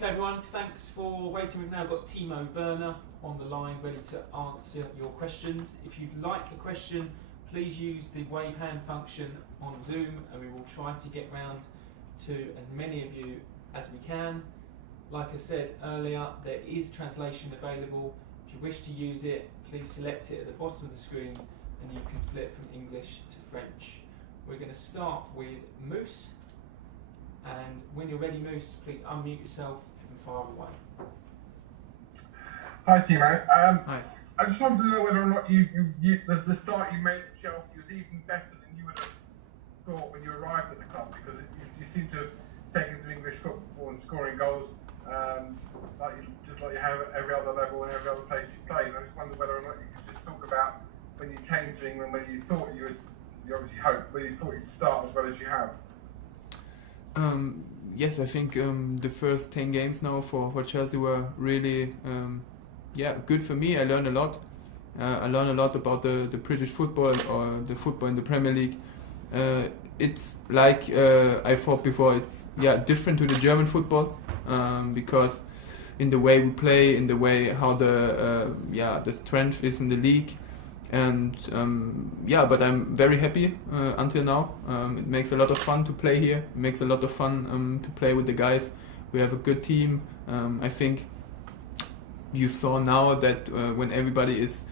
Okay everyone, thanks for waiting. We've now got Timo Werner on the line ready to answer your questions. If you'd like a question, please use the wave hand function on Zoom and we will try to get round to as many of you as we can. Like I said earlier, there is translation available. If you wish to use it, please select it at the bottom of the screen and you can flip from English to French. We're going to start with Moose. And when you're ready, Moose, please unmute yourself and fire away. Hi, Timo. Hi. I just wanted to know whether or not the start you made at Chelsea was even better than you would have thought when you arrived at the club, because you seem to have taken to English football and scoring goals just like you have at every other level and every other place you play. And I just wondered whether or not you could just talk about when you came to England, whether you thought you obviously hoped, whether you thought you'd start as well as you have. Yes, I think the first 10 games now for Chelsea were really good for me. I learned a lot. I learned a lot about the British football or the football in the Premier League. It's like I thought before, it's different to the German football because in the way we play, in the way how the strength is in the league. And but I'm very happy until now. It makes a lot of fun to play here. It makes a lot of fun to play with the guys. We have a good team. I think you saw now that when everybody is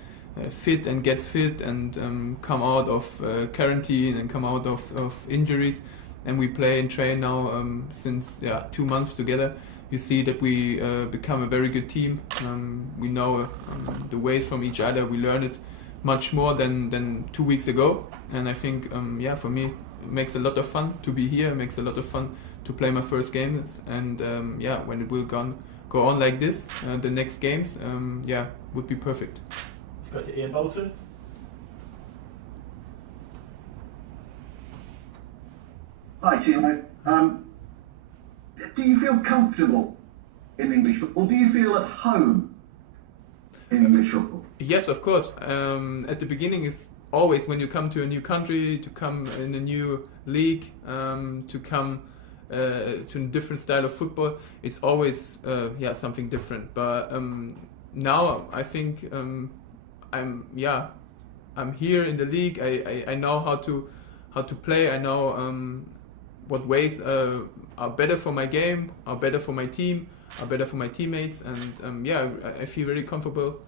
fit and gets fit and come out of quarantine and come out of injuries, and we play and train now since 2 months together, you see that we become a very good team. We know the ways from each other. We learn it much more than 2 weeks ago, and I think for me it makes a lot of fun to be here. It makes a lot of fun to play my first games, and when it will go on like this, the next games would be perfect. Let's go to Ian Bolton. Hi Timo. Do you feel comfortable in English football? Do you feel at home in English football? Yes, of course. At the beginning, it's always when you come to a new country, to come in a new league, to come to a different style of football. It's always something different. But now I think I'm here in the league. I know how to play. I know what ways are better for my game, are better for my team, are better for my teammates, and I feel very comfortable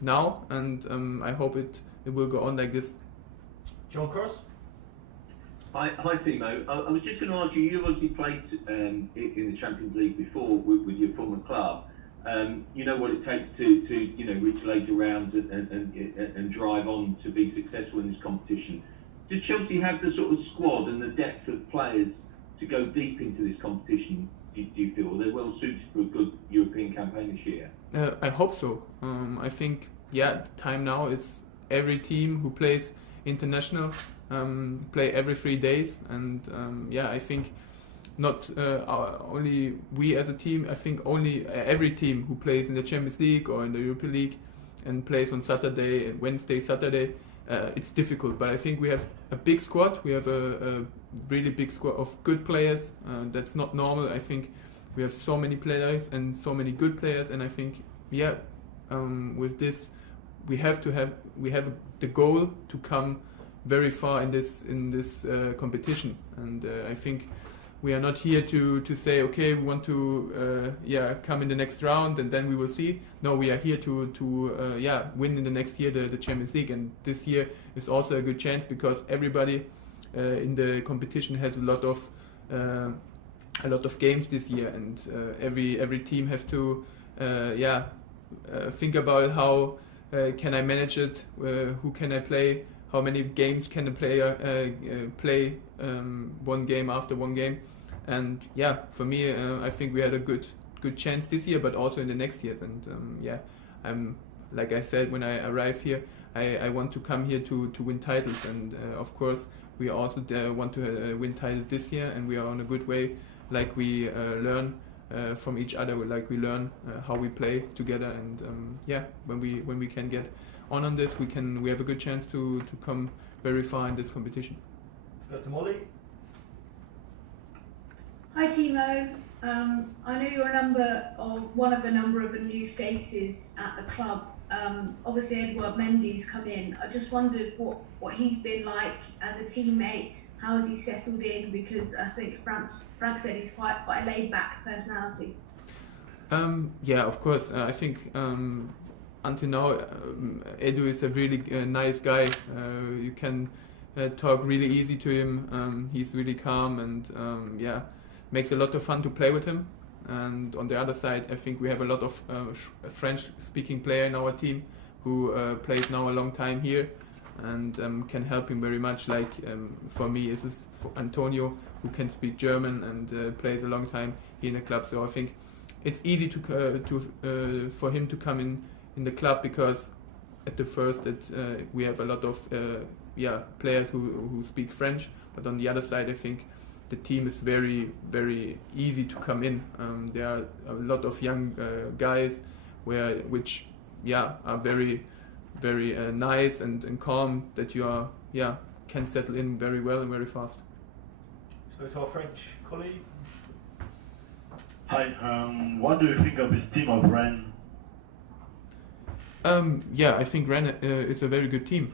now, and I hope it will go on like this. John Cross. Hi Timo. I was just going to ask you. You've obviously played in the Champions League before with your former club. You know what it takes to reach later rounds and drive on to be successful in this competition. Does Chelsea have the sort of squad and the depth of players to go deep into this competition? Do you feel they're well suited for a good European campaign this year? I hope so. I think the time now is every team who plays international play every 3 days, and I think not only we as a team. I think only every team who plays in the Champions League or in the Europa League and plays on Saturday and Wednesday, Saturday. It's difficult, but I think we have a big squad. We have a really big squad of good players. That's not normal. I think we have so many players and so many good players, and I think with this we have the goal to come very far in this competition. And I think we are not here to say, okay, we want to come in the next round and then we will see. No, we are here to win in the next year the Champions League, and this year is also a good chance because everybody in the competition has a lot of games this year, and every team have to think about how can I manage it, who can I play, how many games can a player play one game after one game. And for me, I think we had a good chance this year, but also in the next years. And I'm, like I said when I arrived here, I want to come here to win titles, and of course we also want to win titles this year, and we are on a good way. Like we learn from each other, like we learn how we play together, and when we can get on this, we have a good chance to come very far in this competition. Go to Molly. Hi Timo. I know you're one of a number of new faces at the club. Obviously, Edouard Mendy's come in. I just wondered what he's been like as a teammate. How has he settled in? Because I think Frank said he's quite a laid-back personality. Yeah, of course. I think until now, Edu is a really nice guy. You can talk really easy to him. He's really calm and yeah, makes a lot of fun to play with him. And on the other side, I think we have a lot of French-speaking player in our team who plays now a long time here and can help him very much. Like for me, this is Antonio, who can speak German and plays a long time here in the club. So I think it's easy for him to come in the club because at the first we have a lot of players who speak French. But on the other side, I think the team is very, very easy to come in. There are a lot of young guys which are very, very nice and calm, that you can settle in very well and very fast. Let's go to our French colleague. Hi, what do you think of this team of Rennes? I think Rennes is a very good team.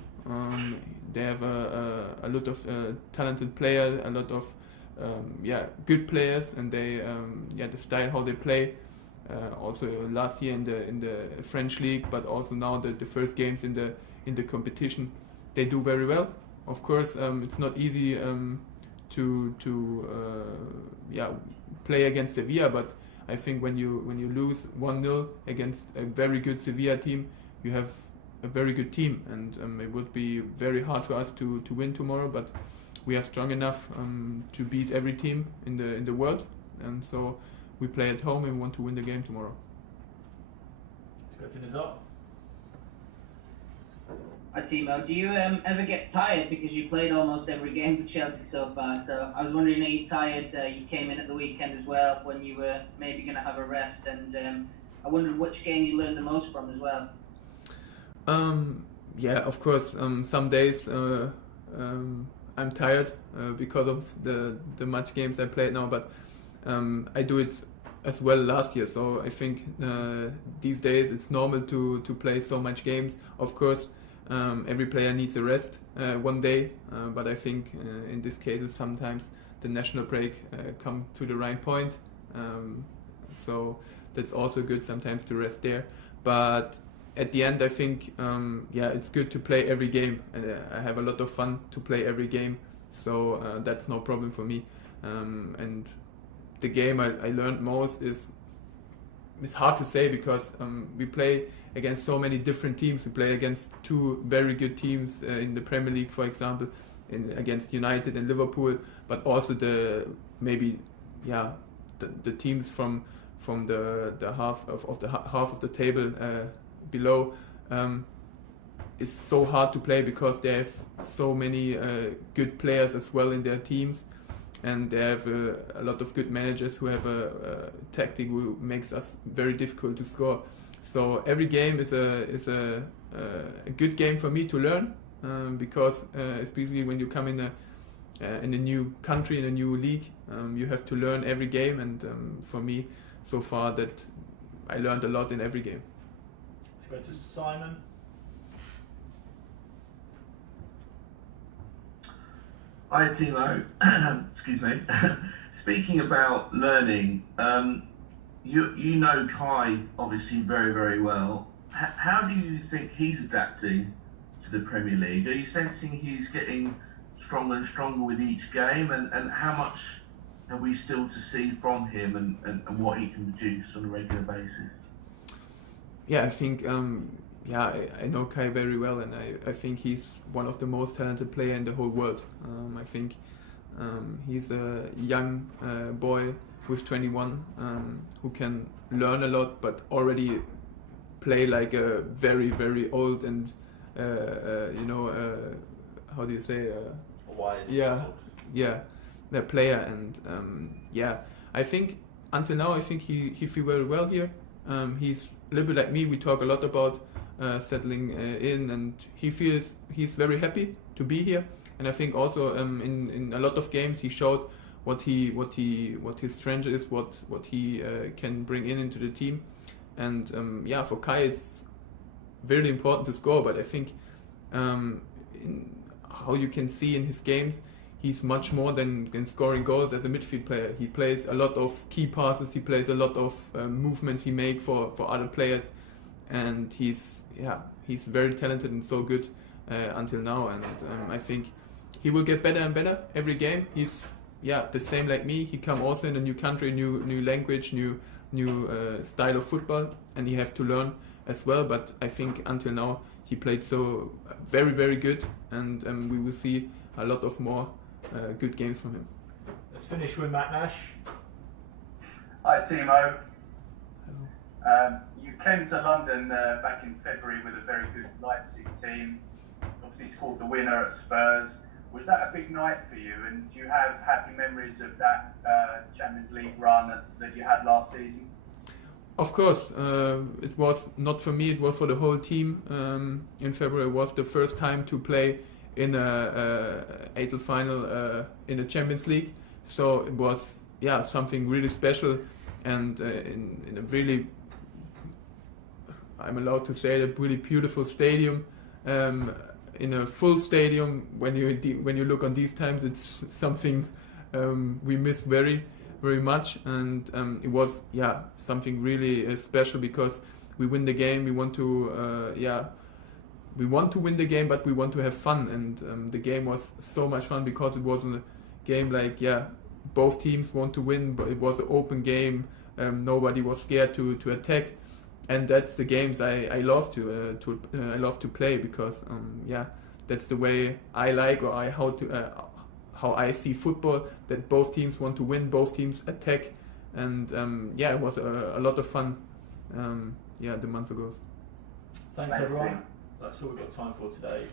They have a lot of talented players, a lot of good players, and they the style how they play. Also last year in the French league, but also now the first games in the competition, they do very well. Of course, it's not easy to play against Sevilla, but I think when you lose 1-0 against a very good Sevilla team, you have a very good team, and it would be very hard for us to win tomorrow, but we are strong enough to beat every team in the world, and so we play at home and we want to win the game tomorrow. Let's go to Nazar. Hi Timo, do you ever get tired because you played almost every game for Chelsea so far? So I was wondering, are you tired? You came in at the weekend as well when you were maybe going to have a rest, and I wondered which game you learned the most from as well. Of course. Some days I'm tired because of the much games I played now, but I do it as well last year. So I think these days it's normal to play so much games. Of course, every player needs a rest one day, but I think in this case sometimes the national break come to the right point. So that's also good sometimes to rest there. But at the end, I think it's good to play every game, and I have a lot of fun to play every game. So that's no problem for me. And the game I learned most it's hard to say because we play against so many different teams. We play against two very good teams in the Premier League, for example, against United and Liverpool, but also the teams from the half of the table below. It's so hard to play because they have so many good players as well in their teams, and they have a lot of good managers who have a tactic who makes us very difficult to score. So every game is a good game for me to learn because especially when you come in a new country, in a new league, you have to learn every game, and for me so far that I learned a lot in every game. Let's go to Simon. Hi Timo, excuse me. Speaking about learning, you know Kai obviously very, very well. How do you think he's adapting to the Premier League? Are you sensing he's getting stronger and stronger with each game, and how much have we still to see from him and what he can produce on a regular basis? Yeah, I think I know Kai very well, and I think he's one of the most talented players in the whole world. I think he's a young boy with 21 who can learn a lot, but already play like a very, very old and how do you say? Wise. The player, and I think until now I think he feels very well here. He's a little bit like me. We talk a lot about settling in, and he's very happy to be here. And I think also in a lot of games he showed what his strength is, what he can bring into the team. And for Kai it's very important to score, but I think how you can see in his games, he's much more than scoring goals as a midfield player. He plays a lot of key passes, he plays a lot of movements he makes for other players, and he's very talented and so good until now. And I think he will get better and better every game. He's the same like me. He come also in a new country, new language, new style of football, and he have to learn as well. But I think until now he played so very, very good, and we will see a lot of more good games from him. Let's finish with Matt Nash. Hi Timo. You came to London back in February with a very good Leipzig team. Obviously scored the winner at Spurs. Was that a big night for you? And do you have happy memories of that Champions League run that you had last season? Of course, it was not for me, it was for the whole team. In February it was the first time to play in a eighth final in the Champions League. So it was something really special, and in a really, I'm allowed to say, a really beautiful stadium. In a full stadium, when you look on these times, it's something we miss very, very much, and it was something really special, because we win the game. We want to win the game, but we want to have fun, and the game was so much fun because it wasn't a game like both teams want to win, but it was an open game. Nobody was scared to attack. And that's the games I love to play, because that's the way I like, or how I see football. That both teams want to win, both teams attack, and it was a lot of fun. The month ago. Thanks everyone. That's all we've got time for today.